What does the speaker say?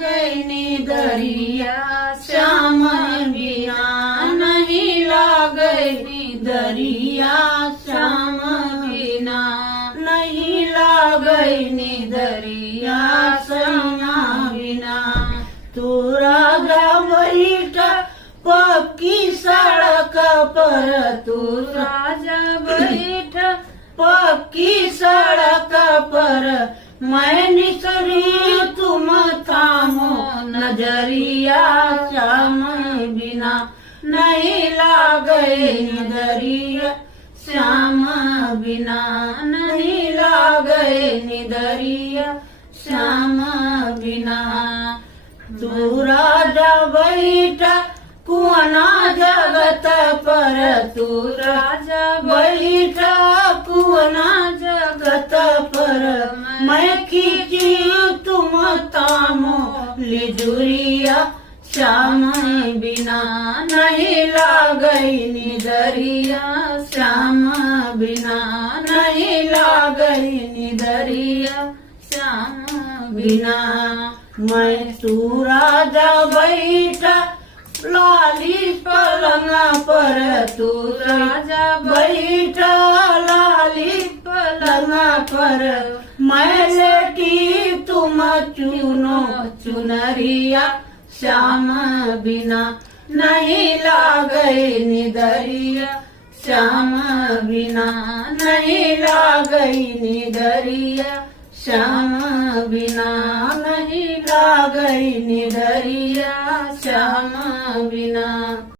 गई निदरिया श्याम बिना, नहीं लागई निदरिया श्याम बिना, नहीं लागई निदरिया श्याम बिना। तू राजा बैठ पक्की सड़क पर, तू राजा बैठ पक्की सड़क पर, मैं निकली तुम थामो नजरिया श्याम बिना, नहीं लागई निदरिया श्याम बिना, नहीं लागई निदरिया श्याम बिना। तू राजा बैठ कुआना जगत पर, तू राजा बैठ कुआना जगत पर, मैं खींची तुम तामो लिजुरिया श्याम बिना, नहीं लागई निदरिया श्याम बिना, नहीं लागई निदरिया श्याम बिना। मैं तू राजा बैठ लाली पलंग पर, तू राजा बैठ लाली पलंग पर, मैं लेटी तुम चुनो चुनरिया श्याम बिना, नहीं लागई निदरिया श्याम बिना, नहीं लागई निदरिया श्याम बिना, नहीं लागई निदरिया श्याम बिना।